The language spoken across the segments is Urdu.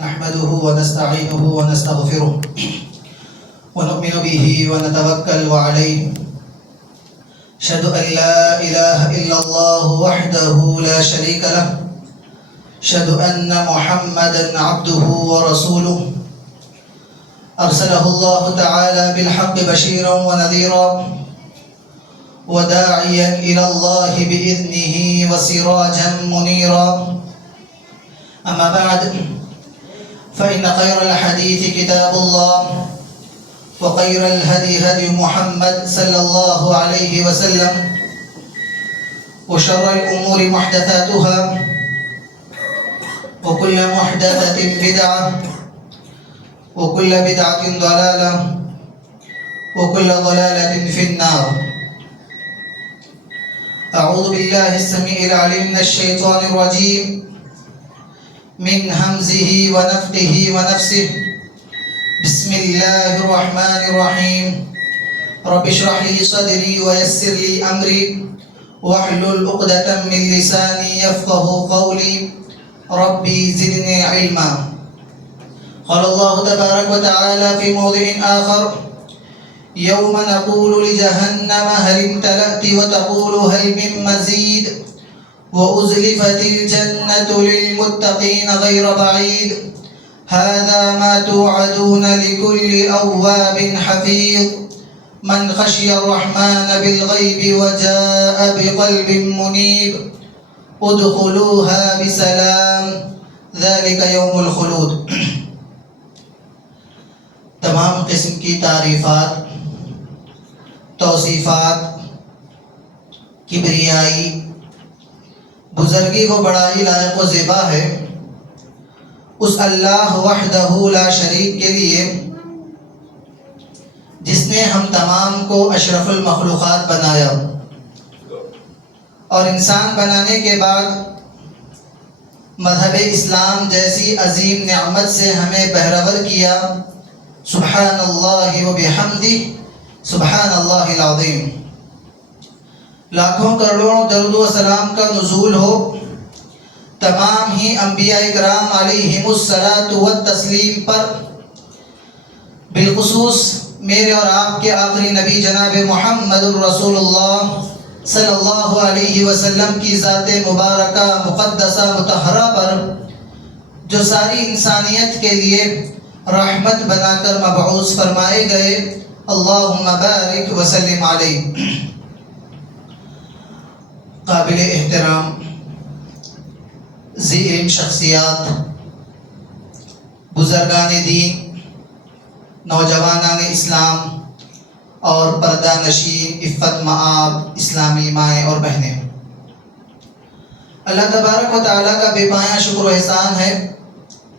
نحمده ونستعينه ونستغفره ونؤمن به ونتوكل عليه أشهد أن لا إله إلا الله وحده لا شريك له أشهد أن محمدا عبده ورسوله أرسله الله تعالى بالحق بشيرا ونذيرا وداعيا إلى الله بإذنه وسراجا منيرا أما بعد فإن خير الحديث كتاب الله وخير الهدي هدي محمد صلى الله عليه وسلم وشر الأمور محدثاتها وكل محدثة بدعة وكل بدعة ضلالة وكل ضلالة في النار. أعوذ بالله السميع العليم من الشيطان الرجيم من همزه ونفخه ونفسه. بسم الله الرحمن الرحيم. رب اشرح لي صدري ويسر لي أمري واحلل عقدة من لساني يفقه قولي ربي زدني علما. قال الله تبارك وتعالى في موضع آخر يوم نقول لجهنم هل امتلأت وتقول هل من مزيد وأزلفت الجنة للمتقين غير بعيد هذا ما توعدون لكل أواب حفيظ من خشي الرحمن بالغيب وجاء بقلب منيب ادخلوها بسلام ذلك يوم الخلود. تمام قسم کی تعریفات، توصیفات، کبریائی، بزرگی و بڑائی لائق و زیبا ہے اس اللہ وحدہ لا شریک کے لیے جس نے ہم تمام کو اشرف المخلوقات بنایا اور انسان بنانے کے بعد مذہب اسلام جیسی عظیم نعمت سے ہمیں بہرور کیا. سبحان اللہ و بحمدہ سبحان اللہ العظیم. لاکھوں کروڑوں درود و سلام کا نزول ہو تمام ہی انبیاء کرام علیہم الصلاۃ والتسلیم پر، بالخصوص میرے اور آپ کے آخری نبی جناب محمد الرسول اللہ صلی اللہ علیہ وسلم کی ذات مبارکہ مقدسہ مطہرہ پر جو ساری انسانیت کے لیے رحمت بنا کر مبعوث فرمائے گئے. اللہم بارک وسلم علیہ. قابل احترام ذی علم شخصیات، بزرگان دین، نوجوانان اسلام اور پردہ نشین عفت مآب اسلامی مائیں اور بہنیں، اللہ تبارک و تعالیٰ کا بے پایہ شکر و احسان ہے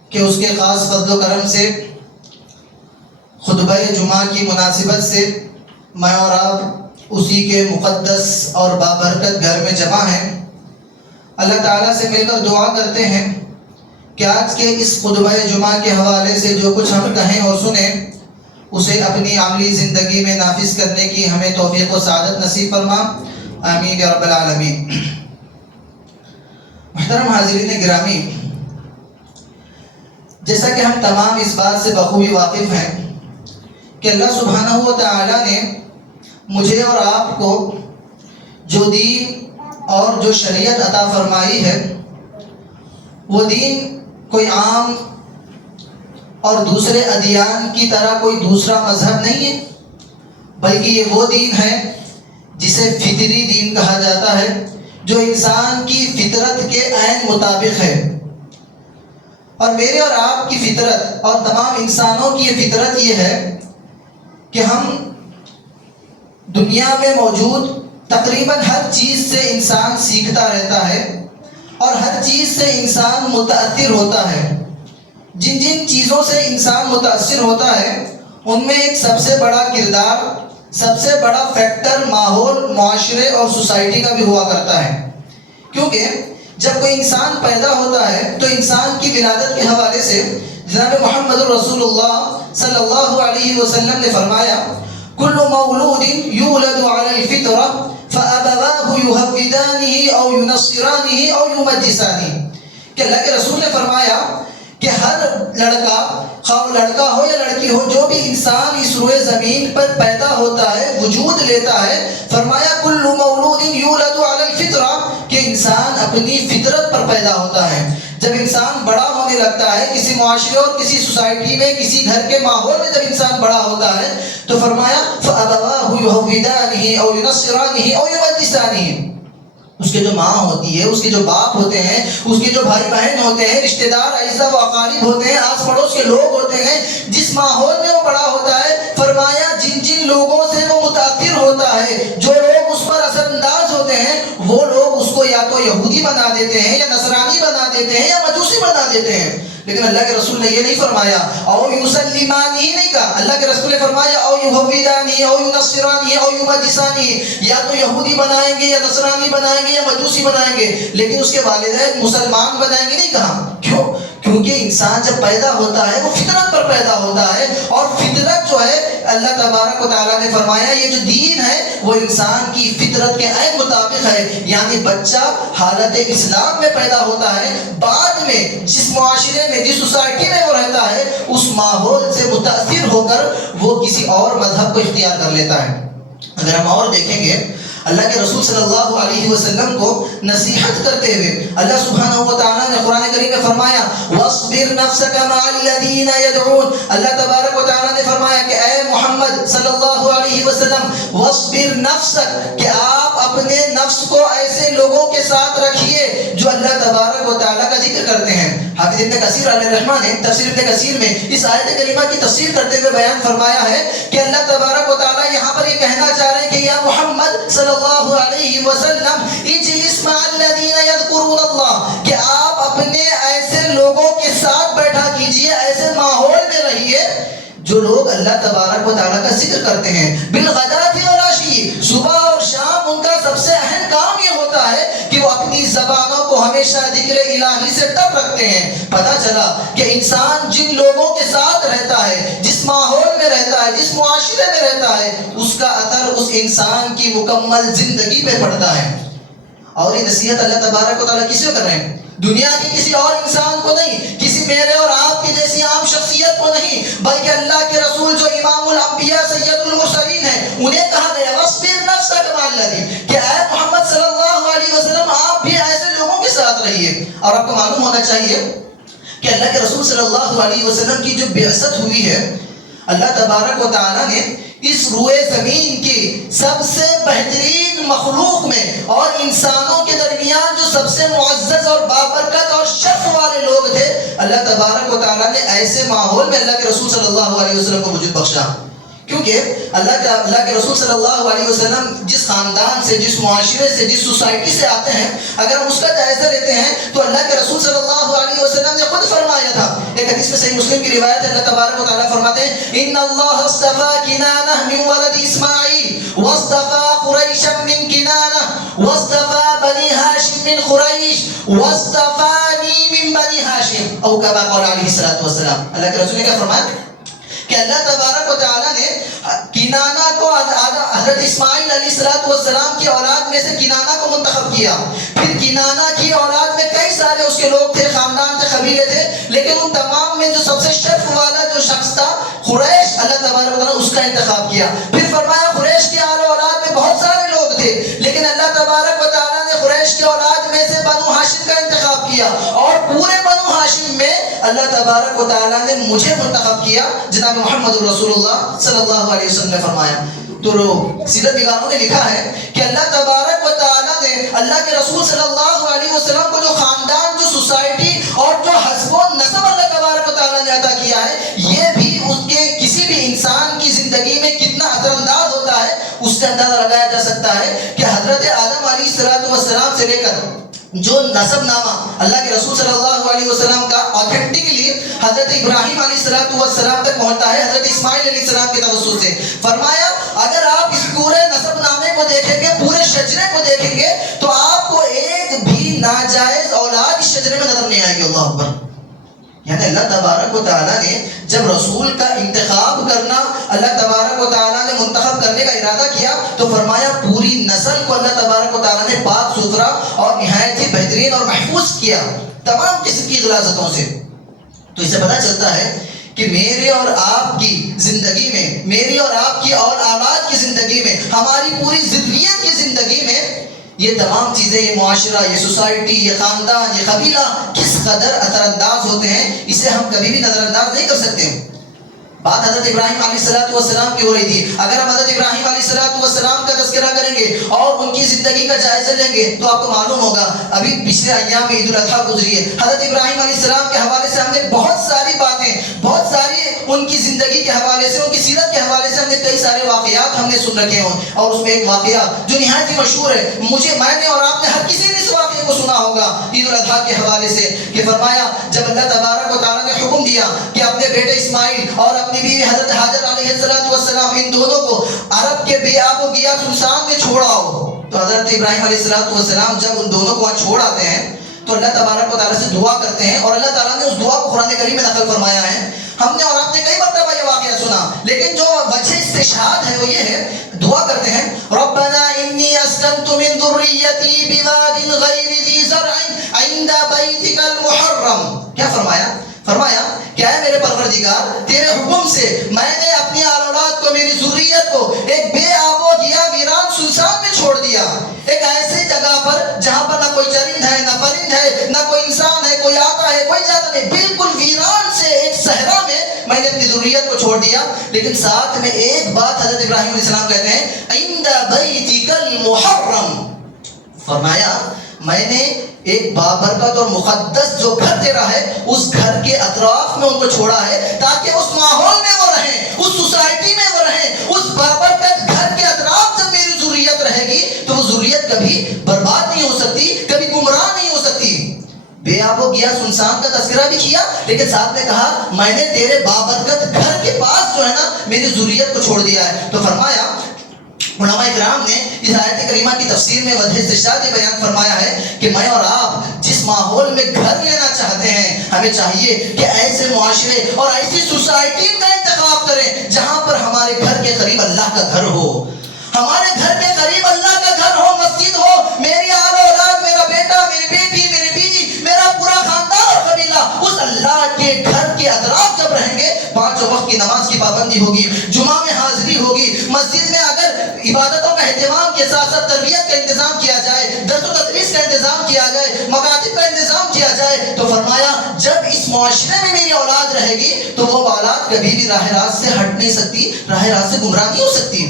کہ اس کے خاص فضل و کرم سے خطبہ جمعہ کی مناسبت سے میں اور آپ اسی کے مقدس اور بابرکت گھر میں جمع ہیں. اللہ تعالیٰ سے مل کر دعا کرتے ہیں کہ آج کے اس خطبہ جمعہ کے حوالے سے جو کچھ ہم کہیں اور سنیں اسے اپنی عملی زندگی میں نافذ کرنے کی ہمیں توفیق و سعادت نصیب فرما. آمین یا رب العالمین. محترم حاضرین گرامی، جیسا کہ ہم تمام اس بات سے بخوبی واقف ہیں کہ اللہ سبحانہ و تعالیٰ نے مجھے اور آپ کو جو دین اور جو شریعت عطا فرمائی ہے وہ دین کوئی عام اور دوسرے ادیان کی طرح کوئی دوسرا مذہب نہیں ہے، بلکہ یہ وہ دین ہے جسے فطری دین کہا جاتا ہے، جو انسان کی فطرت کے عین مطابق ہے. اور میرے اور آپ کی فطرت اور تمام انسانوں کی فطرت یہ ہے کہ ہم دنیا میں موجود تقریباً ہر چیز سے انسان سیکھتا رہتا ہے اور ہر چیز سے انسان متاثر ہوتا ہے. جن جن چیزوں سے انسان متاثر ہوتا ہے ان میں ایک سب سے بڑا کردار، سب سے بڑا فیکٹر ماحول، معاشرے اور سوسائٹی کا بھی ہوا کرتا ہے. کیونکہ جب کوئی انسان پیدا ہوتا ہے تو انسان کی ولادت کے حوالے سے جناب محمد الرسول اللہ صلی اللہ علیہ وسلم نے فرمایا کل مولود یولد علی الفطرہ فابواہ یہودانہ او ینصرانہ او یمجسانہ، کہ اللہ کے رسول نے فرمایا کہ ہر لڑکا، خواہ لڑکا ہو یا لڑکی ہو، جو بھی انسان اس روئے زمین پر پیدا ہوتا ہے، وجود لیتا ہے، فرمایا کل مولود یولد علی الفطرہ، کہ انسان اپنی فطرت پر پیدا ہوتا ہے۔ جب انسان بڑا ہونے لگتا ہے، کسی معاشرے اور کسی سوسائٹی میں، کسی گھر کے ماحول میں جب انسان بڑا ہوتا ہے تو فرمایا فَأَبَوَاهُ يُهَوِّدَانِهِ أَوْ يُنَصِّرَانِهِ أَوْ يُمَجِّسَانِهِ، اس کے جو ماں ہوتی ہے، اس کے جو باپ ہوتے ہیں، اس کے جو بھائی بہن ہوتے ہیں، رشتہ دار اعزا و اقارب ہوتے ہیں، آس پڑوس کے لوگ ہوتے ہیں، جس ماحول میں وہ بڑا ہوتا ہے، فرمایا جن جن لوگوں سے وہ متاثر ہوتا ہے، جو لوگ اس پر اثر انداز ہوتے ہیں، وہ لوگ اس کو یا تو یہودی بنا دیتے ہیں، یا نصرانی بنا دیتے ہیں، یا مجوسی بنا دیتے ہیں۔ لیکن اللہ کے رسول نے یہ نہیں فرمایا او یسلمانی، نہیں کہا، اللہ کے رسول نے فرمایا او یہودانی او ینصرانی او یمجسانی، یا تو یہودی بنائیں گے یا نصرانی بنائیں گے یا مجوسی بنائیں گے، لیکن اس کے والدین مسلمان بنائیں گے نہیں کہا۔ کیوں؟ کیونکہ انسان جب پیدا ہوتا ہے وہ فطرت پر پیدا ہوتا ہے، اور فطرت جو ہے اللہ تبارک و تعالیٰ نے فرمایا یہ جو دین ہے وہ انسان کی فطرت کے عین مطابق ہے، یعنی بچہ حالت اسلام میں پیدا ہوتا ہے، بعد میں جس معاشرے میں، جس سوسائٹی میں وہ رہتا ہے، اس ماحول سے متاثر ہو کر وہ کسی اور مذہب کو اختیار کر لیتا ہے۔ اگر ہم اور دیکھیں گے اللہ کے رسول صلی اللہ علیہ وسلم کو نصیحت کرتے ہوئے اللہ سبحانہ و تعالیٰ نے قرآن کریم میں فرمایا وَاصْبِرْ نَفْسَكَ مَعَ الَّذِينَ يَدْعُونَ، اللہ تبارک و تعالیٰ نے فرمایا کہ اے محمد صلی اللہ علیہ وسلم وَاصْبِرْ نَفْسَكَ، کہ آپ اپنے نفس کو ایسے لوگوں کے ساتھ رکھیے جو اللہ تبارک و تعالیٰ کا ذکر کرتے ہیں۔ حافظ ابن کثیر علیہ الرحمہ نے تفسیر ابن کثیر میں اس آیت کریمہ کی تفسیر کرتے ہوئے بیان فرمایا ہے کہ اللہ تبارک و تعالیٰ یہاں پر یہ کہنا چاہ رہے ہیں کہ یا محمد صلی اللہ علیہ وسلم اجلس مع الذین یذکرون اللہ، کہ آپ اپنے ایسے لوگوں کے ساتھ بیٹھا کیجئے، ایسے ماحول میں رہیے جو لوگ اللہ تبارک و تعالیٰ کا ذکر کرتے ہیں، بالغداۃ والعشی، صبح اور شام ان کا سب سے اہم کام یہ ہوتا ہے کہ وہ اپنی زبانوں کو ہمیشہ ذکر الہی سے ٹپ رکھتے ہیں۔ پتہ چلا کہ انسان جن لوگوں کے ساتھ رہتا ہے، جس ماحول میں رہتا ہے، جس معاشرے میں رہتا ہے، اس کا اثر اس انسان کی مکمل زندگی پہ پڑتا ہے۔ اور یہ نصیحت اللہ تبارک و تعالیٰ کس کو کر رہے ہیں؟ دنیا کی کسی اور انسان کو نہیں، کسی میرے اور آپ کی جیسی عام شخصیت کو نہیں، بلکہ اللہ کے رسول جو امام الانبیاء سید المرسلین ہیں انہیں کہا گیا وَاصْبِرْ نَفْسَكَ مَعَ الَّذِينَ، کہ اے محمد صلی اللہ علیہ وسلم آپ بھی ایسے لوگوں کے ساتھ رہیے۔ اور آپ کو معلوم ہونا چاہیے کہ اللہ کے رسول صلی اللہ علیہ وسلم کی جو بعثت ہوئی ہے، اللہ تبارک و تعالیٰ نے اس روئے زمین کی سب سے بہترین مخلوق میں اور انسانوں کے درمیان جو سب سے معزز اور بابرکت اور شرف والے لوگ تھے، اللہ تبارک و تعالیٰ نے ایسے ماحول میں اللہ کے رسول صلی اللہ علیہ وسلم کو وجود بخشا۔ کیونکہ اللہ کے رسول صلی اللہ علیہ وسلم جس خاندان سے، جس معاشرے سے، جس سوسائٹی سے آتے ہیں، اگر ہم اس کا جائزہ لیتے ہیں تو اللہ کے رسول صلی اللہ علیہ وسلم نے خود فرمایا تھا، ایک حدیث میں صحیح مسلم کی روایت ہے، اللہ تبارک و تعالیٰ فرماتے ہیں ان اللہ اصطفى کنانہ من ولد اسماعیل واصطفى قریشا من کنانہ واصطفى بنی ہاشم من قریش واصطفانی من بنی ہاشم، او کما قال علیہ الصلوۃ والسلام۔ اللہ کے رسول نے کیا فرمایا کہ اللہ تبارک و تعالیٰ نے کنانہ کو حضرت اسماعیل علیہ السلام کی اولاد میں سے کنانہ کو منتخب کیا، پھر کنانہ کی اولاد میں کئی سارے اس کے لوگ تھے، خاندان تھے، قبیلے تھے، لیکن ان تمام میں جو سب سے شرف والا جو شخص تھا قریش، اللہ تبارک و تعالیٰ اس کا انتخاب کیا۔ پھر فرمایا قریش کی آل اولاد میں بہت سارے لوگ تھے، لیکن اللہ تبارک و تعالیٰ نے قریش کی اولاد میں سے بنو ہاشم کا انتخاب کیا، اور پورے بنو ہاشم میں اللہ تبارک و تعالیٰ نے مجھے منتخب کیا، جناب محمد رسول اللہ صلی اللہ علیہ وسلم نے فرمایا۔ تو سیرت نگاروں نے لکھا ہے کہ اللہ تبارک و تعالیٰ نے اللہ کے رسول صلی اللہ علیہ وسلم کو جو خاندان، جو سوسائٹی اور جو حسب و نسب اللہ تبارک و تعالیٰ نے عطا کیا ہے، یہ بھی اس کے کسی بھی انسان کی زندگی میں کتنا اثر انداز ہوتا ہے اس سے اندازہ لگایا جا سکتا ہے کہ حضرت آدم علیہ السلام سے لے کر جو نسب نامہ اللہ کے رسول صلی اللہ علیہ وسلم کا آتھینٹکلی حضرت ابراہیم علیہ السلام تک پہنچتا ہے، حضرت اسماعیل علیہ السلام کے توسط سے۔ فرمایا اگر آپ اس پورے نسب نامے کو دیکھیں گے، پورے شجرے کو دیکھیں گے، تو آپ کو ایک بھی ناجائز اولاد اس شجرے میں نظر نہیں آئے گی۔ اللہ اکبر! یعنی اللہ تبارک و تعالیٰ نے جب رسول کا انتخاب کرنا، اللہ تبارک و تعالیٰ نے منتخب کرنے کا ارادہ کیا، تو فرمایا پوری نسل کو اللہ تبارک و تعالیٰ نے پاک ستھرا اور نہایت ہی بہترین اور محفوظ کیا تمام قسم کی غلاظتوں سے۔ تو اسے پتہ چلتا ہے کہ میرے اور آپ کی زندگی میں، میری اور آپ کی اور اولاد کی زندگی میں، ہماری پوری ذریت کی زندگی میں یہ تمام چیزیں، یہ معاشرہ، یہ سوسائٹی، یہ خاندان، یہ قبیلہ کس قدر اثر انداز ہوتے ہیں، اسے ہم کبھی بھی نظر انداز نہیں کر سکتے۔ بات حضرت ابراہیم علیہ السلام کی ہو رہی تھی۔ اگر ہم حضرت ابراہیم علیہ السلام کا تذکرہ کریں گے اور ان کی زندگی کا جائزہ لیں گے تو آپ کو معلوم ہوگا، ابھی پچھلے ایام میں عید الاضحیٰ گزری ہے، حضرت ابراہیم علیہ السلام کے حوالے سے ہم نے بہت ساری باتیں، بہت ساری ان کی زندگی کے حوالے سے، ان کی سیرت کے حوالے سے ہم نے کئی سارے واقعات ہم نے سن رکھے ہوں، اور اس میں ایک واقعہ جو نہایت ہی مشہور ہے، میں نے اور آپ نے، ہر کسی نے اس واقعے کو سنا ہوگا عید الاضحیٰ کے حوالے سے، کہ فرمایا جب اللہ تبارک و تعالیٰ نے حکم دیا کہ اپنے بیٹے اسماعیل اور اپنی بیوی حضرت حاجر علیہ السلام ان دونوں کو عرب کے بے آب و گیا سنسان میں چھوڑ آؤ، تو حضرت ابراہیم علیہ السلام جب ان دونوں کو وہاں چھوڑ آتے ہیں تو اللہ تبارک و تعالیٰ سے دعا کرتے ہیں، اور اللہ تعالیٰ نے اس دعا کو قرآن کریم میں نقل فرمایا ہے۔ ہم نے اور آپ نے کئی مرتبہ یہ واقعہ سنا، لیکن جو وجہ استشہاد ہے وہ یہ ہے، دعا کرتے ہیں ربنا انی اسکنت من ذریتی بواد غیر ذی زرع عند بیتک المحرم۔ کیا فرمایا؟ فرمایا کیا ہے میرے پروردگار، تیرے حکم سے میں نے اپنی اولاد کو، میری ذریت کو ایک بے آب و گیا ویران سنسان میں چھوڑ دیا، ایک ایسی جگہ پر جہاں پر نہ کوئی چرند ہے، نہ پرند ہے، نہ کوئی انسان ہے، کوئی آتا ہے، کوئی جاتا نہیں، بالکل ویران سے ایک صحرا میں نے اپنی ذریت کو چھوڑ دیا۔ لیکن ساتھ میں ایک بات حضرت ابراہیم علیہ السلام کہتے ہیں عند بیتک المحرم، فرمایا میں نے ایک بابرکت اور مقدس جو گھر تیرا ہے اس گھر کے اطراف میں ان کو چھوڑا ہے، تاکہ اس ماحول میں وہ رہیں، اس سوسائٹی میں وہ رہیں، اس بابرکت گھر کے اطراف جب میری ذریت رہے گی تو وہ ذریت کبھی برباد نہیں ہو سکتی، کبھی گمراہ نہیں ہو سکتی۔ بے آب و گیا سنسان کا تذکرہ بھی کیا، لیکن ساتھ میں کہا میں نے تیرے بابرکت گھر کے پاس جو ہے نا میری ذریت کو چھوڑ دیا ہے۔ تو فرمایا علماء اکرام نے اس آیت کریمہ کی تفسیر میں وجہ استشہاد یہ بیان فرمایا ہے کہ میں اور آپ جس ماحول میں گھر لینا چاہتے ہیں، ہمیں چاہیے کہ ایسے معاشرے اور ایسی سوسائٹی کا انتخاب کریں جہاں پر ہمارے گھر کے قریب اللہ کا گھر ہو، ہمارے گھر کے قریب اللہ کا گھر ہو، مسجد ہو، میری آل اولاد، میرا بیٹا، میری بیٹی، میری بیوی، میرا پورا خاندان اور قبیلہ اس اللہ کے گھر کے اطراف جب رہیں گے، 5 وقت کی نماز کی پابندی ہوگی، جمعہ میں حاضری ہوگی، مسجد میں اگر عبادتوں کا اہتمام کے ساتھ ساتھ تربیت کا انتظام کیا جائے، درس و تدریس کا انتظام کیا جائے، مکاتب کا انتظام کیا جائے، تو فرمایا جب اس معاشرے میں میری اولاد رہے گی تو وہ اولاد کبھی بھی راہ راست سے ہٹ نہیں سکتی، راہ راست سے گمراہ نہیں ہو سکتی۔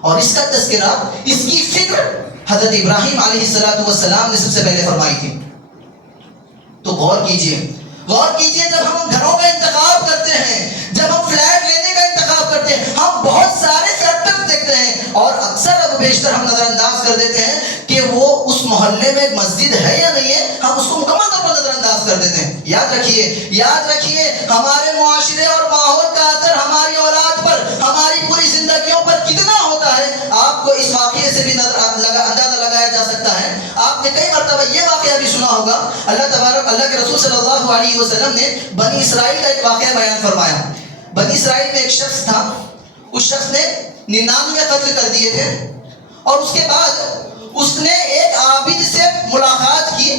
اور اس کا تذکرہ، اس کی فکر حضرت ابراہیم علیہ السلام نے سب سے پہلے فرمائی تھی۔ تو غور کیجئے جب ہم گھروں کا انتخاب کرتے ہیں، جب ہم فلیٹ لینے کا انتخاب کرتے ہیں، ہم بہت سارے فیکٹر دیکھتے ہیں اور اکثر اب بیشتر ہم نظر انداز کر دیتے ہیں کہ وہ اس محلے میں ایک مسجد ہے یا نہیں ہے، ہم اس کو مکمل طور پر نظر انداز کر دیتے ہیں۔ یاد رکھیے ہمارے معاشرے اور ماحول کا اثر ہماری اولاد پر، ہماری پوری زندگیوں پر کتنا ہوتا ہے، آپ کو اس واقعے سے بھی اندازہ لگایا جا سکتا ہے۔ آپ نے کئی مرتبہ یہ واقعہ بھی سنا ہوگا، اللہ کے رسول صلی اللہ علیہ وسلم نے بنی اسرائیل کا ایک واقعہ بیان فرمایا۔ بنی اسرائیل میں ایک شخص تھا، اس شخص نے 99 قتل کر دیے تھے، اور اس کے بعد اس نے ایک عابد سے ملاقات کی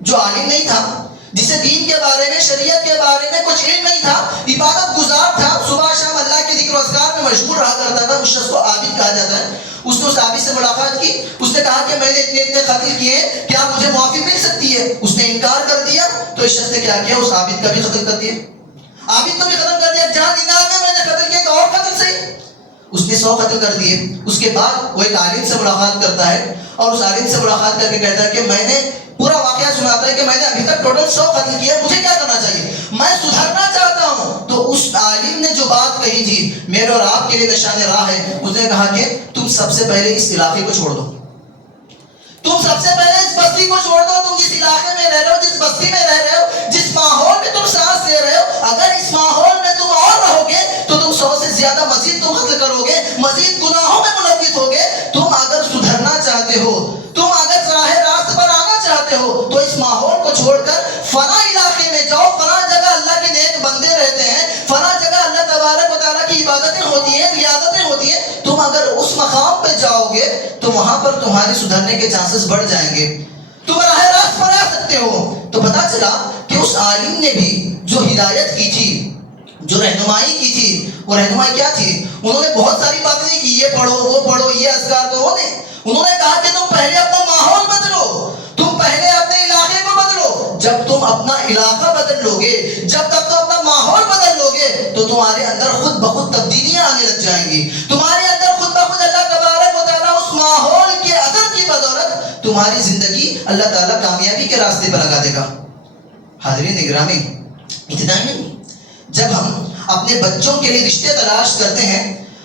جو عالم نہیں تھا، جسے دین کے بارے میں، شریعت کے بارے میں کچھ علم نہیں تھا، عبادت گزار تھا، صبح شام اللہ کے ذکر و اذکار میں مشغول رہا کرتا تھا، اس شخص کو عابد کہا جاتا ہے۔ اس نے اس عابد سے ملاقات کی، اس نے کہا کہ میں نے اتنے قتل کیے، کیا مجھے معافی مل سکتی ہے؟ اس نے انکار کر دیا، تو اس شخص نے کیا کیا، اس عابد کا بھی قتل کر دیا، عابد کو بھی ختم کر دیا، جہاں 99 میں نے قتل کیا تو اور قتل صحیح، اس نے 100 قتل کر دیے۔ اس کے بعد وہ ایک عالم سے ملاقات کرتا ہے، اور اس عالم سے ملاقات کر کے کہتا ہے کہ میں نے پورا واقعہ سناتا ہے کہ میں نے ابھی تک ٹوٹل 100 قتل کیا، مجھے کیا کرنا چاہیے، میں سدھرنا چاہتا ہوں۔ تو اس عالم نے جو بات کہی تھی میرے اور آپ کے لیے نشان راہ ہے، اس نے کہا کہ تم سب سے پہلے اس علاقے کو چھوڑ دو، تم سب سے پہلے اس بستی کو چھوڑ دو، تم جس علاقے میں رہ رہے ہو، جس بستی میں رہ رہے ہو، جس ماحول میں تم سانس لے رہے ہو، اگر اس ماحول میں تم اور رہو گے تو تم 100 سے زیادہ مزید تم قتل کرو گے، مزید گناہوں میں ملوث ہوگے۔ تم اگر سدھرنا چاہتے ہو، تم اگر راہ راست پر آنا چاہتے ہو تو اس ماحول کو چھوڑ کر فلاں علاقے میں جاؤ، فلاں جگہ اللہ کے نیک بندے رہتے ہیں، فلاں جگہ اللہ تبارک و تعالیٰ کی عبادتیں ہوتی ہیں، ریاضتیں ہوتی ہیں، تم اگر اس مقام پہ جاؤ گے تو وہاں پر تمہارے سدھرنے کے چانسز بڑھ جائیں گے، تم راہ راست پر آ سکتے ہو۔ تو پتا چلا کہ اس عالم نے بھی جو ہدایت کی تھی، جو رہنمائی کی تھی، وہ رہنمائی کیا تھی؟ انہوں نے بہت ساری باتیں نہیں کی، یہ پڑھو وہ پڑھو یہ اذکار کرو، انہوں نے کہا کہ تم پہلے اپنا ماحول بدلو، تم پہلے اپنے علاقے کو بدلو. جب تم اپنا علاقہ بدل لو گے، جب تک تم اپنا ماحول بدل لو گے تو تمہارے اندر خود بخود تبدیلیاں آنے لگ جائیں گی. تمہارے اندر خود بخود اللہ تبارک و تعالیٰ اس ماحول کے اثر کی بدولت تمہاری زندگی اللہ تعالیٰ کامیابی کے راستے پر لگا دے گا. حاضرین اکرامی، اتنا ہی نہیں، جب ہم اپنے بچوں کے لیے رشتے تلاش کرتے ہیں،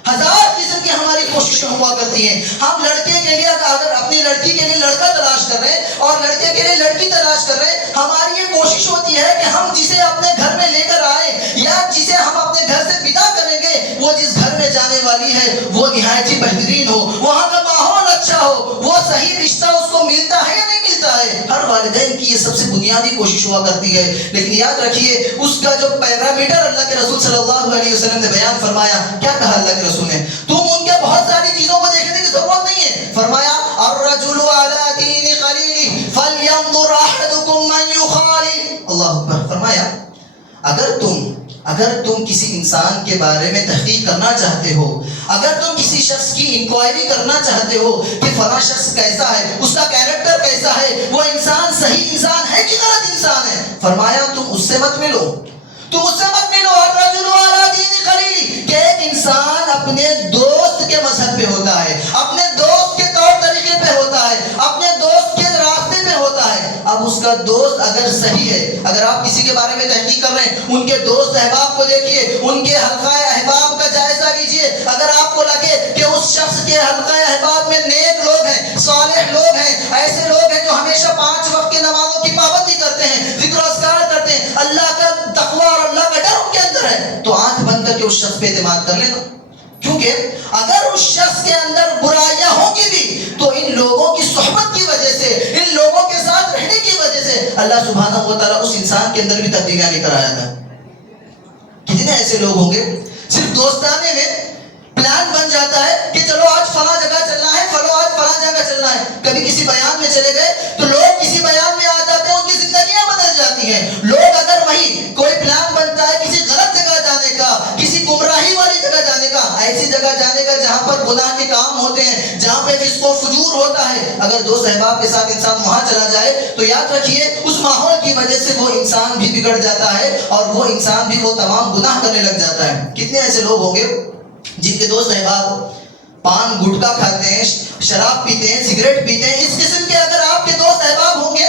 ہزار قسم کی ہماری کوششیں ہوا کرتی ہیں. ہم لڑکے کے لیے اگر اپنی لڑکی کے لیے لڑکا تلاش کر رہے ہیں اور لڑکے کے لیے لڑکی تلاش کر رہے ہیں، ہماری یہ کوشش ہوتی ہے کہ ہم جسے اپنے گھر میں لے کر آئے یا جسے ہم اپنے گھر سے ودا کریں گے، وہ جس گھر میں جانے والی ہے وہ نہایت ہی بہترین ہو، وہاں کا ماحول اچھا ہو، وہ صحیح رشتہ اس کو ملتا ہے یا نہیں ملتا ہے. ہر والدین کی یہ سب سے بنیادی کوشش ہوا کرتی ہے. لیکن یاد رکھیے، اس کا جو پیرامیٹر اللہ کے رسول صلی اللہ علیہ وسلم نے بیان فرمایا، کیا کہا اللہ کے رسول نے؟ تم ان کے بہت ساری چیزوں کو دیکھنے کی ضرورت نہیں ہے. فرمایا الرجل علی دین خلیلہ فلینظر احدکم من یخالل. اللہ اکبر. فرمایا اگر تم کسی انسان کے بارے میں تحقیق کرنا چاہتے ہو، اگر تم کسی شخص کی انکوائری کرنا چاہتے ہو کہ فلاں شخص کیسا ہے، اس کا کیریکٹر کیسا ہے، وہ انسان صحیح انسان ہے کہ غلط انسان ہے، فرمایا تم اس سے مت ملو. الرجل علی دین خلیلہ، کہ ایک انسان اپنے دوست کے مذہب پہ ہوتا ہے، اپنے دوست کے طور طریقے پہ ہوتا ہے، اپنے دوست کے راستے پہ ہوتا ہے. اب اس کا دوست اگر صحیح ہے، اگر آپ کسی کے بارے میں تحقیق کر رہے ہیں، ان کے دوست احباب کو دیکھیے، ان کے حلقہ احباب کا جائزہ لیجیے. اگر آپ کو لگے کہ اس شخص کے حلقہ احباب میں نیک لوگ ہیں، صالح لوگ ہیں، ایسے لوگ ہیں جو ہمیشہ 5 وقت کی نمازوں کی پابندی کرتے ہیں، ذکر و اذکار کرتے ہیں، اللہ کا تقویٰ اور اللہ کا ڈر ان کے اندر ہے، تو آنکھ بند کر کے اس شخص پہ اعتماد کر لینا. کیونکہ اگر اس شخص کے اندر برائیاں ہوں گی بھی تو ان لوگوں کی صحبت کی وجہ سے، ان لوگوں کے ساتھ رہنے کی وجہ سے اللہ سبحانہ و تعالیٰ اس انسان کے اندر بھی تبدیلیاں لے کر آیا تھا. کتنے ایسے لوگ ہوں گے صرف دوستانے میں پلان بن جاتا ہے کہ چلو آج فلاں جگہ چلنا ہے، آج فلاں جگہ چلنا ہے. کبھی کسی بیان میں چلے گئے تو لوگ کسی بیان میں آ جاتے ہیں، ان کی زندگیاں بدل جاتی ہیں. لوگ اگر وہی کوئی پلان بنتا ہے کسی غلط جگہ جانے کا، کسی گمراہی والی جگہ جانے کا، ایسی جگہ جانے کا جہاں پر گناہ کے کام ہوتے ہیں، جہاں پہ فسق و فجور ہوتا ہے، اگر دوست احباب کے ساتھ انسان وہاں چلا جائے تو یاد رکھیے اس ماحول کی وجہ سے وہ انسان بھی بگڑ جاتا ہے اور وہ انسان بھی وہ تمام گناہ کرنے لگ جاتا ہے. کتنے ایسے لوگ ہوں گے جن کے دوست احباب پان گٹکا کھاتے ہیں، شراب پیتے ہیں، سگریٹ پیتے ہیں. اس قسم کے اگر آپ کے دوست احباب ہوں گے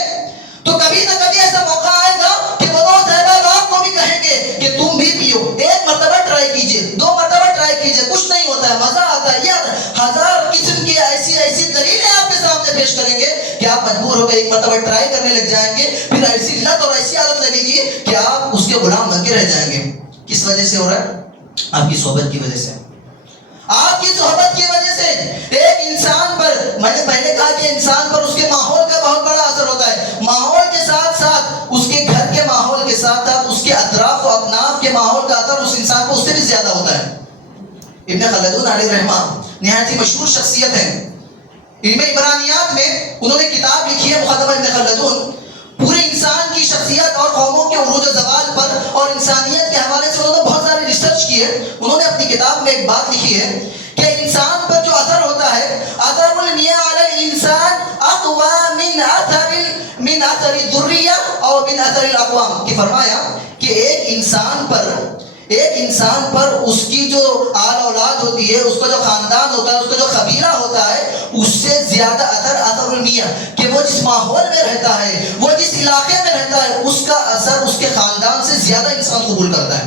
تو کبھی نہ کبھی ایسا موقع آئے گا کہ وہ دوست احباب آپ کو بھی کہیں گے کہ تم بھی پیو، 1 مرتبہ ٹرائی کیجئے، 2 مرتبہ ٹرائی کیجئے، کچھ نہیں ہوتا ہے، مزہ آتا ہے. یا 1000 قسم کی ایسی دلیلیں آپ کے سامنے پیش کریں گے کہ آپ مجبور ہو گئے 1 مرتبہ ٹرائی کرنے لگ جائیں گے. پھر ایسی لت اور ایسی عادت لگے گی کہ آپ اس کے غلام بن کے رہ جائیں گے. کس وجہ سے ہو رہا ہے؟ آپ کی صحبت کی وجہ سے. آپ کی صحبت کی وجہ سے ایک انسان پر، میں نے پہلے کہا کہ انسان پر اس کے ماحول کا بہت بڑا اثر ہوتا ہے. ماحول کے ساتھ ساتھ اس کے گھر کے ماحول کے ساتھ ساتھ اس کے اطراف و اکناف کے ماحول کا اثر اس انسان کو اس سے بھی زیادہ ہوتا ہے. ابن خلدون علیہ الرحمہ نہایت ہی مشہور شخصیت ہے. علم عبرانیات میں انہوں نے کتاب لکھی ہے مقدمہ ابن خلدون. پورے انسان کی شخصیت اور قوموں کے عروج و زوال پر اور انسانیت کے حوالے سے انہوں نے بہت ساری ریسرچ کی ہے. انہوں نے اپنی کتاب میں ایک بات لکھی ہے کہ انسان پر جو اثر ہوتا ہے، اثر المیاء علی الانسان اقوى من اثر الذریہ اور من اثر الاقوام. کہ فرمایا کہ ایک انسان پر اس کی جو آل اولاد ہوتی ہے، اس کا جو خاندان ہوتا ہے، اس کا جو قبیلہ ہوتا ہے، اس سے زیادہ اثر المیاء، کہ وہ جس ماحول میں رہتا ہے، وہ جس علاقے میں رہتا ہے، اس کا اثر اس کے خاندان سے زیادہ انسان قبول کرتا ہے.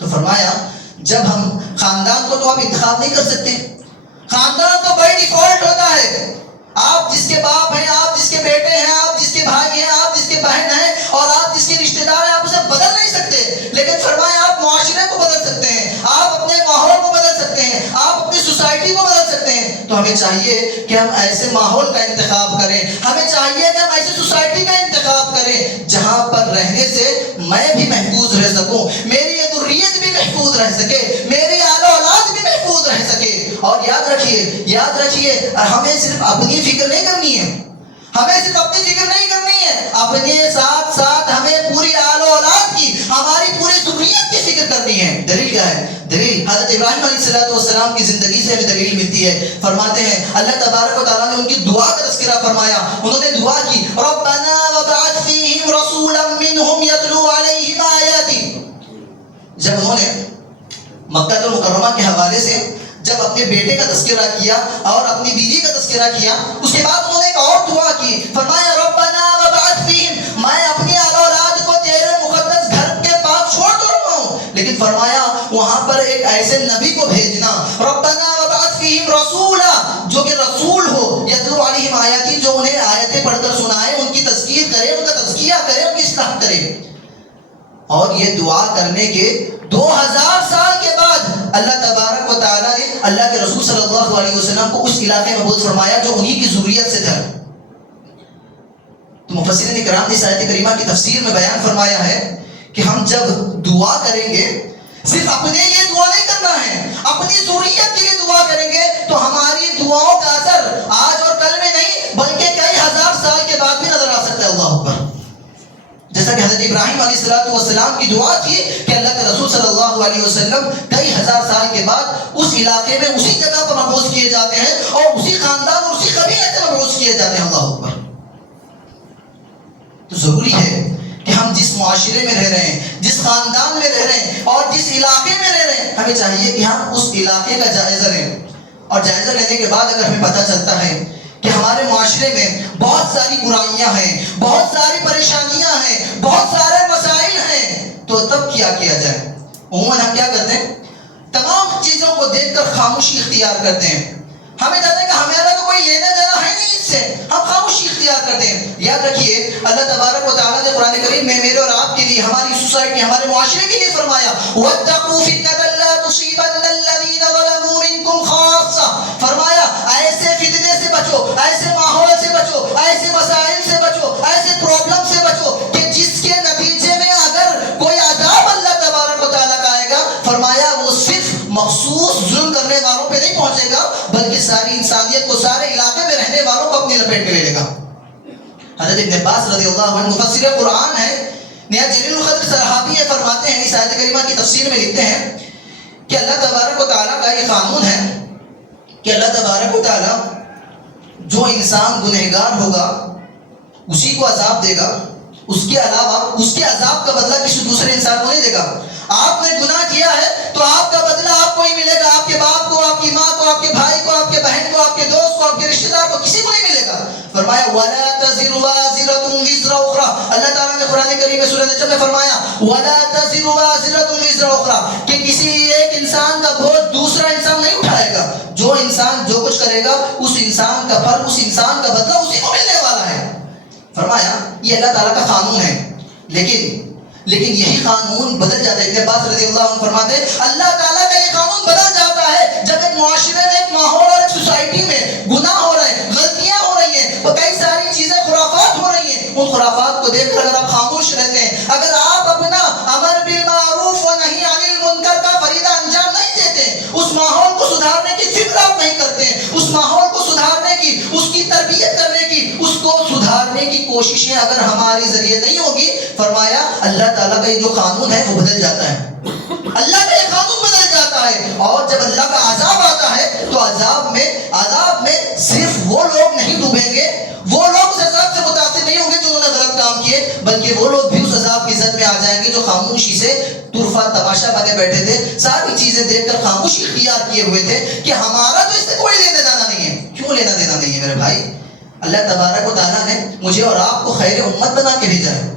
تو فرمایا جب ہم خاندان کو تو آپ انتخاب نہیں کر سکتے، خاندان تو بائی ڈیفالٹ ہوتا ہے. آپ جس کے باپ ہیں، آپ جس کے بیٹے ہیں، آپ جس کے بھائی ہیں، آپ جس کے بہن ہیں اور آپ جس کے رشتہ دار ہیں، آپ اسے بدل نہیں سکتے. لیکن فرمایا آپ معاشرے کو بدل سکتے ہیں، آپ اپنے ماحول کو بدل سکتے ہیں، آپ اپنی سوسائٹی کو بدل سکتے ہیں. تو ہمیں چاہیے کہ ہم ایسے ماحول کا انتخاب کریں، ہمیں چاہیے کہ ہم ایسی سوسائٹی کا انتخاب کریں جہاں پر رہنے سے میں بھی محفوظ رہ سکوں، میری یہ ذریت بھی محفوظ رہ سکے، میری آل اولاد بھی محفوظ رہ سکے. اور یاد رکھیے ہمیں صرف اپنی فکر نہیں کرنی ہے، ہمیں صرف اپنی فکر نہیں کرنی ہے، اپنے ساتھ ساتھ ہمیں پوری آل و اولاد کی، ہماری پوری ذریت کی فکر کرنی ہے۔ دلیل کیا ہے؟ دلیل حضرت ابراہیم علیہ السلام کی زندگی سے ہمیں دلیل ملتی ہے۔ فرماتے ہیں اللہ تبارک و تعالیٰ نے ان کی دعا کا تذکرہ فرمایا، انہوں نے دعا کی ربنا وابعث فیہم رسولا منہم یتلو علیہم آیاتی۔ جب انہوں نے مکہ المکرمہ کے حوالے سے جب اپنے بیٹے کا تذکرہ کیا اور اپنی بیوی کا تذکرہ کیا، اس کے بعد انہوں نے ایک اور دعا کی، فرمایا ربنا وابعث فیہم، میں اپنی آل و اولاد کو تیرے مقدس گھر کے پاس چھوڑ تو رہا ہوں، لیکن فرمایا وہاں پر ایک ایسے نبی کو بھیجنا، ربنا وابعث فیہم رسولا، جو کہ رسول ہو، یتلو علیہم آیاتی، جو انہیں آیتیں پڑھ کر سنائے، ان کی تذکیر کرے، ان کا تزکیہ کرے، ان کی اصلاح کرے۔ اور یہ دعا کرنے کے 2000 سال کے بعد اللہ تبارک و تعالیٰ نے اللہ کے رسول صلی اللہ علیہ وسلم کو اس علاقے میں مبعوث فرمایا جو انہی کی ذریت سے تھا۔ تو مفسرین کرام نے اس آیت کریمہ کی تفسیر میں بیان فرمایا ہے کہ ہم جب دعا کریں گے، صرف اپنے لیے دعا نہیں کرنا ہے، اپنی ذریت کے لیے دعا کریں گے تو ہماری دعاؤں کا اثر آج اور کل میں نہیں بلکہ کئی ہزار سال کے بعد بھی نظر آ سکتا ہے۔ اللہ اکبر۔ جیسا کہ حضرت ابراہیم علیہ السلام کی دعا تھی کہ اللہ کے رسول صلی اللہ علیہ وسلم کئی ہزار سال کے بعد اس علاقے میں اسی جگہ پر مبعوث کیے جاتے ہیں اور اسی خاندان اور اسی قبیلے سے مبعوث کیے جاتے ہیں۔ اللہ اکبر۔ تو ضروری ہے کہ ہم جس معاشرے میں رہ رہے ہیں، جس خاندان میں رہ رہے ہیں اور جس علاقے میں رہ رہے ہیں، ہمیں چاہیے کہ ہم اس علاقے کا جائزہ لیں، اور جائزہ لینے کے بعد اگر ہمیں پتہ چلتا ہے کہ ہمارے معاشرے میں بہت ساری برائیاں ہیں، بہت ساری پریشانیاں ہیں، بہت سارے مسائل ہیں، تو تب کیا کیا جائے؟ عموماً ہم کیا کرتے ہیں؟ تمام چیزوں کو دیکھ کر خاموشی اختیار کرتے ہیں۔ ہمیں چاہتے ہیں کہ ہمارا تو کوئی لینا دینا ہے نہیں اس سے، ہم خاموشی اختیار کرتے ہیں۔ یاد رکھیے اللہ تبارک و تعالیٰ نے قرآن کریم میں میرے اور آپ کے لیے، ہماری سوسائٹی، ہمارے معاشرے کے لیے فرمایا وَاتَّقُوا فِتْنَةً لَا تُصِيبَنَّ الَّذِينَ ظَلَمُوا مِنكُمْ خَاصَّةً، فرمایا ایسے فتنے سے بچو، ایسے ماحول سے بچو، ایسے مسائل سے بچو، ایسے پرابلم سے بچو کہ جس کے نتیجے میں اگر کوئی عذاب اللہ تبارک و تعالیٰ کا آئے گا، فرمایا وہ صرف مخصوص ظلم کرنے والوں پہ نہیں پہنچے گا بلکہ ساری انسانیت کو، سارے علاقے میں رہنے والوں کو اپنی لپیٹ میں لے لے گا۔ حضرت ابن عباس رضی اللہ عنہ مفسر قرآن ہے، نہایت جلیل القدر صحابی ہے، فرماتے ہیں اس آیت کریمہ کی تفسیر میں لکھتے ہیں کہ اللہ تبارک و تعالیٰ کا یہ قانون ہے کہ اللہ تبارک و تعالیٰ جو انسان گنہگار ہوگا اسی کو عذاب دے گا، اس کے علاوہ اس کے عذاب کا بدلہ کسی دوسرے انسان کو نہیں دے گا۔ آپ نے گناہ کیا ہے تو آپ کا بدلہ آپ کو ہی ملے گا، آپ کے باپ کو، آپ کی ماں کو، آپ کے بھائی کو، آپ کے بہن کو، آپ کے دوست کو، آپ کے رشتہ دار کو، کسی کو نہیں ملے گا۔ فرمایا وَلَا تَزِرُ وَازِرَةٌ وِزْرَ أُخْرَى، اللہ تعالیٰ نے قرآن کریم میں سورہ نجم میں فرمایا وَلَا تَزِرُ وَازِرَةٌ وِزْرَ أُخْرَى، کہ کسی ایک انسان کا بوجھ دوسرا انسان نہیں اٹھائے گا۔ جو انسان جو کچھ کرے گا اس انسان کا پھل، اس انسان کا بدلہ اسی کو ملنے والا ہے۔ فرمایا یہ اللہ تعالیٰ کا قانون ہے، لیکن یہی قانون بدل جاتا ہے۔ ابن عباس رضی اللہ عنہ فرماتے ہیں اللہ تعالیٰ کا یہ قانون بدل جاتا ہے جب ایک معاشرے میں، ایک ماحول اور ایک سوسائٹی میں گناہ ہو رہے ہیں، غلطیاں ہو رہی ہیں، اور کئی ساری چیزیں خرافات ہو رہی ہیں۔ ان خرافات کو دیکھ کر اگر آپ خاموش رہتے ہیں، اگر آپ اپنا امر بالمعروف و نہی عن المنکر کا فریضہ انجام نہیں دیتے، اس ماحول کو سدھارنے کی فکر آپ نہیں کرتے ہیں، اس ماحول کو سدھارنے کی، اس کی تربیت کرنے کی، اس کو سدھارنے کی کوششیں اگر ہمارے ذریعے نہیں ہوگی، فرمایا اللہ تعالیٰ کا یہ جو قانون ہے وہ بدل جاتا ہے۔ اللہ کا یہ قانون بدل جاتا ہے، اور جب اللہ کا عذاب آتا ہے تو عذاب میں صرف وہ لوگ نہیں ڈوبیں گے، وہ لوگ اس عذاب سے متاثر نہیں ہوں گے جو انہوں نے غلط کام کیے، بلکہ وہ لوگ بھی اس عذاب کی زد میں آ جائیں گے جو خاموشی سے طرفہ تماشا بنے بیٹھے تھے، ساری چیزیں دیکھ کر خاموشی اختیار کیے ہوئے تھے کہ ہمارا تو اس سے کوئی لینا دینا نہیں ہے۔ کیوں لینا دینا نہیں ہے میرے بھائی؟ اللہ تبارک و تعالیٰ نے مجھے اور آپ کو خیر امت بنا کے بھیجا ہے،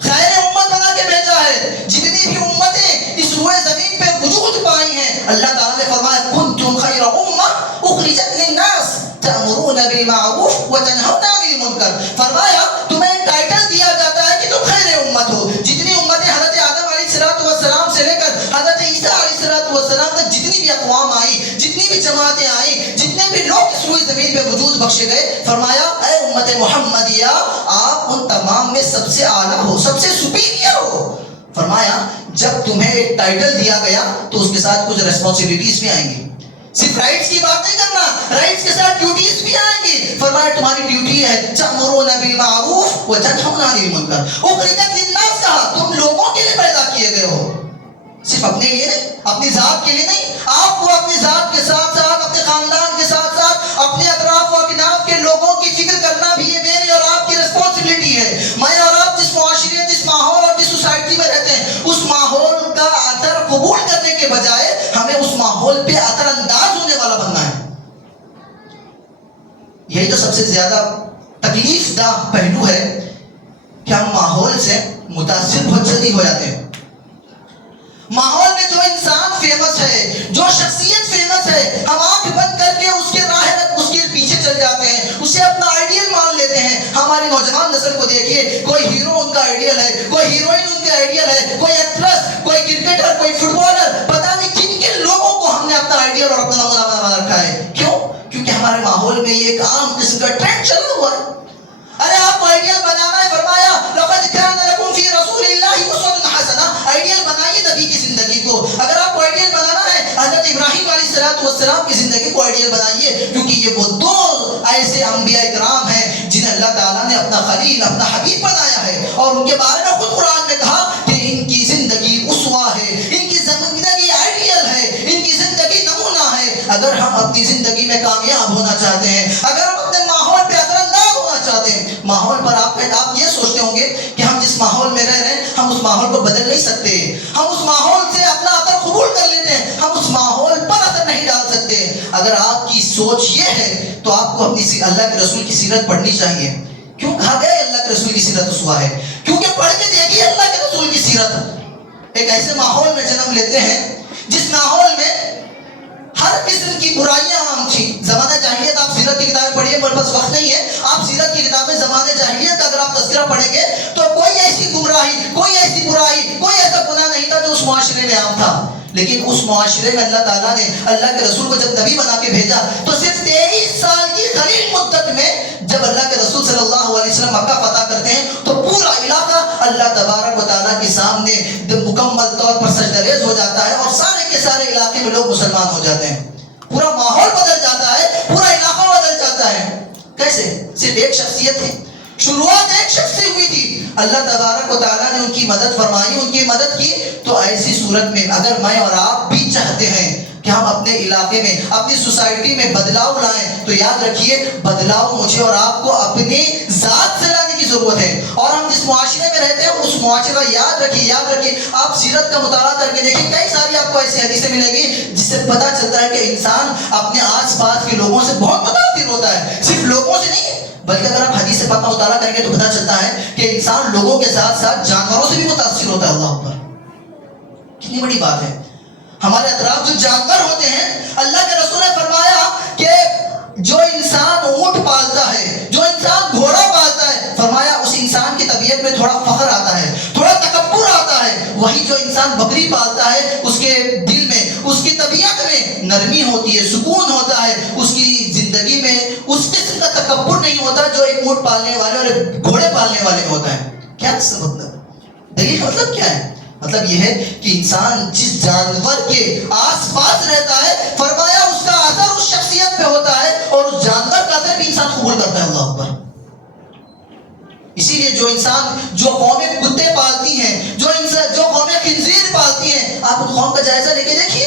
خیر امت بنا کے بھیجا ہے۔ جتنی بھی امتیں اس روئے زمین پہ وجود پائی ہیں، اللہ تعالیٰ نے فرمایا کنتم خیر امہ اخرجت للناس تأمرون بالمعروف وتنہون عن المنکر، فرمایا تمہیں ایک ٹائٹل دیا جاتا ہے کہ تم خیر امت ہو۔ جتنی امتیں حضرت آدم علیہ السلام سے لے کر حضرت عیسیٰ علیہ السلام تک جتنی بھی اقوام آئی، جتنی بھی جماعتیں آئیں، جتنے بھی لوگ اس روئے زمین پہ وجود بخشے گئے، فرمایا اے امت محمدیہ آپ ان تمام میں سب سے اعلیٰ ہو، سب سے سپیریئر ہو۔ فرمایا جب تمہیں ایک ٹائٹل دیا گیا تو اس کے ساتھ کچھ ریسپانسبلٹیز بھی آئیں گی، صرف رائٹس کی بات نہیں کرنا، رائٹس کے ساتھ ڈیوٹیز بھی آئیں گی. فرمایا تمہاری ڈیوٹی ہے تأمرون بالمعروف وتنہون عن المنکر. اخرجت للناس کہا تم لوگوں کے لیے پیدا کیے گئے ہو، صرف اپنے لیے نہیں، اپنی ذات کے لیے نہیں. آپ کو اپنی ذات کے ساتھ ساتھ اپنے خاندان کے ساتھ ساتھ اپنے اطراف و اکناف کے لوگوں کی فکر کرنا بھی یہ میری اور آپ کی ریسپانسبلٹی ہے. میں اور آپ جس معاشرے، جس ماحول اور جس سوسائٹی میں رہتے ہیں، اس ماحول کا اثر قبول کرنے کے بجائے ہمیں اس ماحول پہ اثر انداز ہونے والا بننا ہے. یہی تو سب سے زیادہ تکلیف دہ پہلو ہے کہ ہم ماحول سے متاثر بہت جلدی ہو جاتے ہیں. ماحول میں جو انسان فیمس ہے، جو شخصیت فیمس ہے، ہم آنکھ بند کر کے اس کے راہ اس کے پیچھے چل جاتے ہیں، اسے اپنا آئیڈیل مان لیتے ہیں. ہماری نوجوان نسل کو دیکھیے، کوئی ہیرو ان کا آئیڈیل ہے، کوئی ہیروئن ان کا آئیڈیل ہے، کوئی ایکٹریس، کوئی کرکٹر، کوئی فٹ بالر، پتہ نہیں کن کن لوگوں کو ہم نے اپنا آئیڈیل اور اپنا نمونہ بنا رکھا ہے. کیوں؟ کیونکہ ہمارے ماحول میں یہ ایک عام قسم کا ٹرینڈ چلا ہوا ہے. ارے آپ کو آئیڈیل بنانا ہے، فرمایا لقد کان لکم فی رسول اللہ اسوۃ حسنہ. آئیڈیل بنائیے نبی کی زندگی کو. اگر آپ کو آئیڈیل بنانا ہے حضرت ابراہیم علیہ السلام کی زندگی کو آئیڈیل بنائیے، کیونکہ یہ وہ دو ایسے انبیاء کرام ہیں جنہیں اللہ تعالیٰ نے اپنا خلیل، اپنا حبیب بنایا ہے. اور ان کے بارے میں خود قرآن نے کہا کہ ان کی زندگی اسوہ ہے، ان کی زندگی آئیڈیل ہے، ان کی زندگی نمونہ ہے. اگر ہم اپنی زندگی میں کامیاب ہونا چاہتے ہیں، اگر ہم اپنے ماحول پہ اثر انداز ہونا چاہتے ہیں، ماحول پر آپ یہ سوچتے ہوں گے کہ ہم جس ماحول میں رہ رہے ہیں ہم اس ماحول کو بدل نہیں سکتے، ہم اس ماحول سے اپنا اثر قبول کر لیتے ہیں، ہم اس ماحول پر اثر نہیں ڈال سکتے. اگر آپ کی سوچ یہ ہے تو آپ کو اپنی اللہ کے رسول کی سیرت پڑھنی چاہیے. کیوں کہا گیا اللہ کے رسول کی سیرت اسوہ ہے؟ کیونکہ پڑھ کے دیکھیے اللہ کے رسول کی سیرت. ایک ایسے ماحول میں جنم لیتے ہیں جس ماحول میں ہر قسم کی برائیاں عام تھیں. زمانہ جاہلیت، آپ سیرت کی کتابیں پڑھیے، میرے پاس وقت نہیں ہے. آپ سیرت کی کتابیں زمانہ جاہلیت کا اگر آپ تذکرہ پڑھیں گے تو کوئی ایسی گمراہی، کوئی ایسی برائی، کوئی ایسا گناہ نہیں تھا جو اس معاشرے میں عام تھا. لیکن اس معاشرے میں اللہ تعالیٰ نے اللہ کے رسول کو جب نبی بنا کے بھیجا تو صرف 23 سال کی قلیل مدت میں جب اللہ کے رسول صلی اللہ علیہ وسلم مکہ فتح کرتے ہیں تو پورا علاقہ اللہ تبارک و تعالیٰ کے سامنے مکمل طور پر سجدہ ہو جاتا ہے، اور سارے کے سارے علاقے میں لوگ مسلمان ہو جاتے ہیں. پورا ماحول بدل جاتا ہے، پورا علاقہ بدل جاتا ہے. کیسے؟ صرف ایک شخصیت ہے. شروعات ایک شخص سے ہوئی تھی، اللہ تبارک و تعالیٰ نے ان کی مدد فرمائی، ان کی مدد کی. تو ایسی صورت میں اگر میں اور آپ بھی چاہتے ہیں کہ ہم اپنے علاقے میں، اپنی سوسائٹی میں بدلاؤ لائیں، تو یاد رکھیے بدلاؤ مجھے اور آپ کو اپنی ذات سے لانے کی ضرورت ہے. اور ہم جس معاشرے میں رہتے ہیں اس معاشرے کا یاد رکھیے. آپ سیرت کا مطالعہ کر کے دیکھیں، کئی ساری آپ کو ایسی حدیثیں ملیں گی جس سے پتہ چلتا ہے کہ انسان اپنے آس پاس کے لوگوں سے بہت متاثر ہوتا ہے. صرف لوگوں سے نہیں بلکہ اگر آپ حدیث پاک کا مطالعہ کریں گے تو پتہ چلتا ہے کہ انسان لوگوں کے ساتھ ساتھ جانوروں سے بھی متاثر ہوتا ہے. اللہ اکبر، کتنی بڑی بات ہے. ہمارے اطراف جو جانور ہوتے ہیں، اللہ کے رسول نے فرمایا کہ جو انسان اونٹ پالتا ہے، جو انسان گھوڑا پالتا ہے، فرمایا اس انسان کی طبیعت میں تھوڑا فخر آتا ہے، تھوڑا تکبر آتا ہے. وہی جو انسان بکری پالتا ہے اس کے دل میں، اس کی طبیعت میں نرمی ہوتی ہے، سکون ہوتا ہے، اس کی زندگی میں اس قسم کا تکبر نہیں ہوتا جو ایک اونٹ پالنے والے اور گھوڑے پالنے والے میں ہوتا ہے. کیا مطلب؟ دلیل مطلب کیا ہے؟ مطلب یہ ہے کہ انسان جس جانور کے آس پاس رہتا ہے، فرمایا اس کا اثر اس شخصیت پہ ہوتا ہے، اور اس جانور کا اثر بھی انسان قبول کرتا ہے. اللہ اکبر. اسی لیے جو قومیں کتے پالتی ہیں، جو قومیں خنزیر پالتی ہیں، آپ ان قوم کا جائزہ لے کے دیکھیے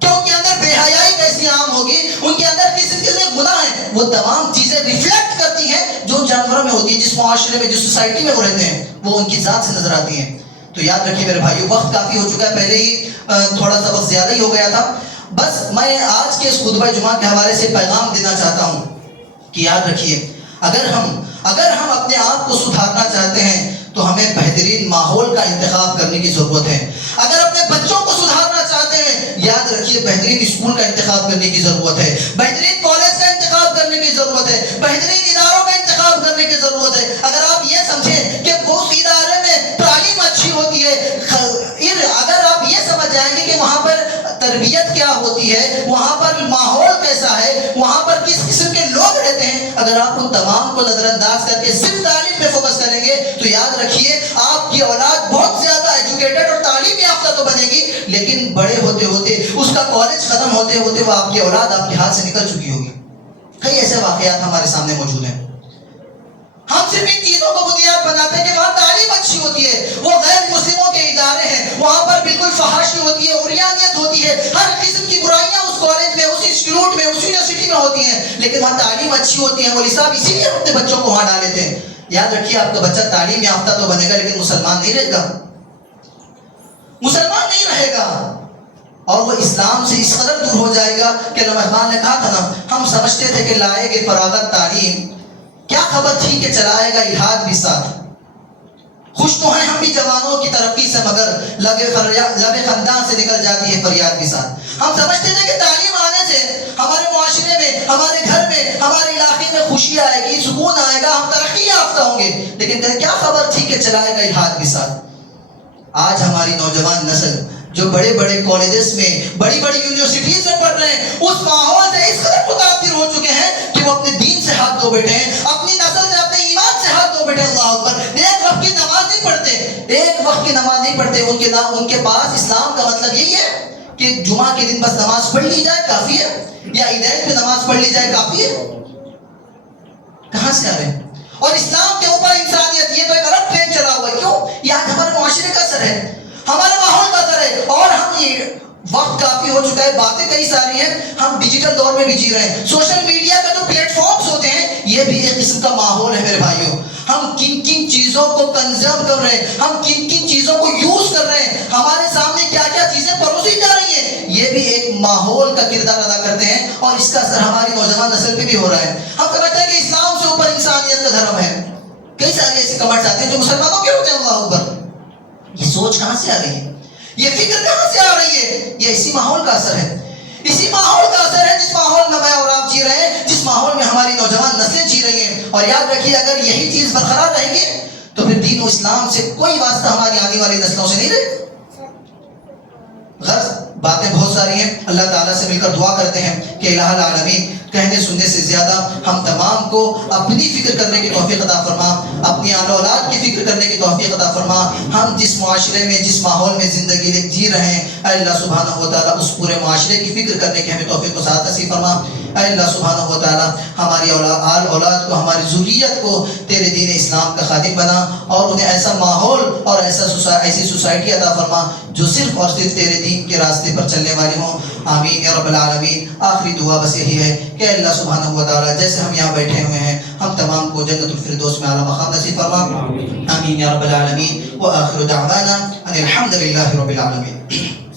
کہ ان کے اندر بے حیائی کیسی عام ہوگی، ان کے اندر کس قسم کے گناہ ہیں. وہ تمام چیزیں ریفلیکٹ کرتی ہیں جو ان جانوروں میں ہوتی ہیں، جس معاشرے میں، جس سوسائٹی میں وہ رہتے ہیں، وہ ان کی ذات سے نظر آتی ہیں. تو یاد رکھیے میرے بھائیو، وقت کافی ہو چکا ہے، پہلے ہی تھوڑا سا وقت زیادہ ہی ہو گیا تھا. بس میں آج کے اس خطبہ جمعہ کے حوالے سے پیغام دینا چاہتا ہوں کہ یاد رکھیے اگر ہم اپنے آپ کو سدھارنا چاہتے ہیں تو ہمیں بہترین ماحول کا انتخاب کرنے کی ضرورت ہے. اگر اپنے بچوں کو سدھارنا چاہتے ہیں، یاد رکھیے بہترین اسکول کا انتخاب کرنے کی ضرورت ہے، بہترین کالج کا انتخاب کرنے کی ضرورت ہے، بہترین اداروں کا انتخاب کرنے کی ضرورت ہے. اگر آپ یہ سمجھیں کہ اس ادارے میں تعلیم اچھی ہوتی ہے، اگر آپ یہ سمجھ جائیں گے کہ وہاں پر تربیت کیا ہوتی ہے، وہاں پر ماحول کیسا ہے، وہاں پر کس قسم کے لوگ رہتے ہیں، اگر آپ ان تمام کو نظر انداز کر کے صرف تعلیم پہ فوکس کریں گے تو یاد رکھیے آپ کی اولاد بہت زیادہ ایجوکیٹڈ اور تعلیم یافتہ تو بنے گی، لیکن بڑے ہوتے ہوتے اس کا کالج ختم ہوتے ہوتے وہ آپ کی اولاد آپ کے ہاتھ سے نکل چکی ہوگی. کئی ایسے واقعات ہمارے سامنے موجود ہیں. ہم صرف ان چیزوں کو بنیاد بناتے ہیں کہ وہاں تعلیم اچھی ہوتی ہے, وہ غیر مسلموں کے ادارے ہیں, وہاں پر بالکل فحاشی ہوتی ہے, عریانیت ہوتی ہے, ہر قسم کی برائیاں اس کالج میں, اس انسٹیٹیوٹ میں, اس یونیورسٹی میں ہوتی ہیں, لیکن وہاں تعلیم اچھی ہوتی ہے. مولوی صاحب اسی لیے اپنے بچوں کو وہاں ڈالے تھے. یاد رکھیے آپ کا بچہ تعلیم یافتہ تو بنے گا لیکن مسلمان نہیں رہے گا, مسلمان نہیں رہے گا, اور وہ اسلام سے اس قدر دور ہو جائے گا کہ علامہ اقبال نے کہا تھا نا, ہم سمجھتے تھے کہ لائے گے فراغت تعلیم, کیا خبر تھی کہ چلائے گا الحاد بھی ساتھ. خوش تو ہیں ہم بھی جوانوں کی ترقی سے مگر لب خنداں سے نکل جاتی ہے فریاد بھی ساتھ. ہم سمجھتے تھے کہ تعلیم آنے سے ہمارے معاشرے میں, ہمارے گھر میں, ہمارے علاقے میں خوشی آئے گی, سکون آئے گا, ہم ترقی یافتہ ہوں گے, لیکن کیا خبر تھی کہ چلائے گا الحاد بھی ساتھ. آج ہماری نوجوان نسل جو بڑے بڑے کالجز میں, بڑی بڑی یونیورسٹیز میں پڑھ رہے ہیں, اس ماحول سے اس قدر متاثر ہو چکے ہیں کہ وہ اپنے دین سے ہاتھ دھو بیٹھے ہیں, اپنی نسل سے, اپنے ایمان سے ہاتھ دھو بیٹھے. اللہ اکبر. ایک وقت کی نماز نہیں پڑھتے, ایک وقت کی نماز نہیں پڑھتے. ان کے پاس اسلام کا مطلب یہی ہے کہ جمعہ کے دن بس نماز پڑھ لی جائے کافی ہے, یا عیدین پہ نماز پڑھ لی جائے کافی ہے. کہاں سے آ رہے ہیں؟ اور اسلام کے اوپر انسانیت, یہ تو ایک الگ ٹرین چلا ہوا ہے. کیوں؟ یہ آج ہمارے معاشرے کا اثر ہے, ہمارے ماحول کا اثر ہے. اور ہم یہ وقت کافی ہو چکا ہے, باتیں کئی ساری ہیں, ہم ڈیجیٹل دور میں بھی جی رہے ہیں. سوشل میڈیا کا جو پلیٹ فارمز ہوتے ہیں یہ بھی ایک قسم کا ماحول ہے میرے بھائیوں. ہم کن کن چیزوں کو کنزرو کر رہے ہیں, ہم کن کن چیزوں کو یوز کر رہے ہیں, ہمارے سامنے کیا کیا چیزیں پروسی جا رہی ہیں, یہ بھی ایک ماحول کا کردار ادا کرتے ہیں, اور اس کا اثر ہماری نوجوان نسل پہ بھی ہو رہا ہے. ہم سمجھتے ہیں کہ اسلام سے اوپر انسانیت کا دھرم ہے. کئی سارے ایسے کمنٹس آتے ہیں جو مسلمانوں کے ہوتے ہیں. اللہ اکبر. یہ سوچ کہاں سے آ رہی ہے, یہ فکر کہاں سے آ رہی ہے؟ یہ اسی ماحول کا اثر ہے, اسی ماحول کا اثر ہے جس ماحول میں میں اور آپ جی رہے ہیں, جس ماحول میں ہماری نوجوان نسلیں جی رہی ہیں. اور یاد رکھیے اگر یہی چیز برقرار رہے گی تو پھر دین و اسلام سے کوئی واسطہ ہماری آنے والی نسلوں سے نہیں رہے. غرض باتیں بہت ساری ہیں, اللہ تعالیٰ سے مل کر دعا کرتے ہیں کہ الہ العالمین کہنے سننے سے زیادہ ہم تمام کو اپنی فکر کرنے کی توفیق عطا فرما, اپنی آل اولاد کی فکر کرنے کی توفیق عطا فرما. ہم جس معاشرے میں, جس ماحول میں زندگی جی رہے ہیں, اے اللہ سبحانہ و تعالیٰ اس پورے معاشرے کی فکر کرنے کی ہمیں توفیق و سعادت نصیب فرما. اے اللہ سبحانہ و تعالیٰ ہماری آل اولاد کو, ہماری ذریت کو تیرے دین اسلام کا خادم بنا, اور انہیں ایسا ماحول اور ایسی سوسائٹی عطا فرما جو صرف اور صرف تیرے دین کے راستے پر چلنے والی ہوں. آمین یا رب العالمین. آخری دعا بس یہی ہے کہ اللہ سبحانہ و تعالیٰ جیسے ہم یہاں بیٹھے ہوئے ہیں, ہم تمام کو جنت الفردوس میں اعلیٰ مقام نصیب فرما. آمین یا رب العالمین. وآخر دعوانا ان الحمد للہ رب العالمین.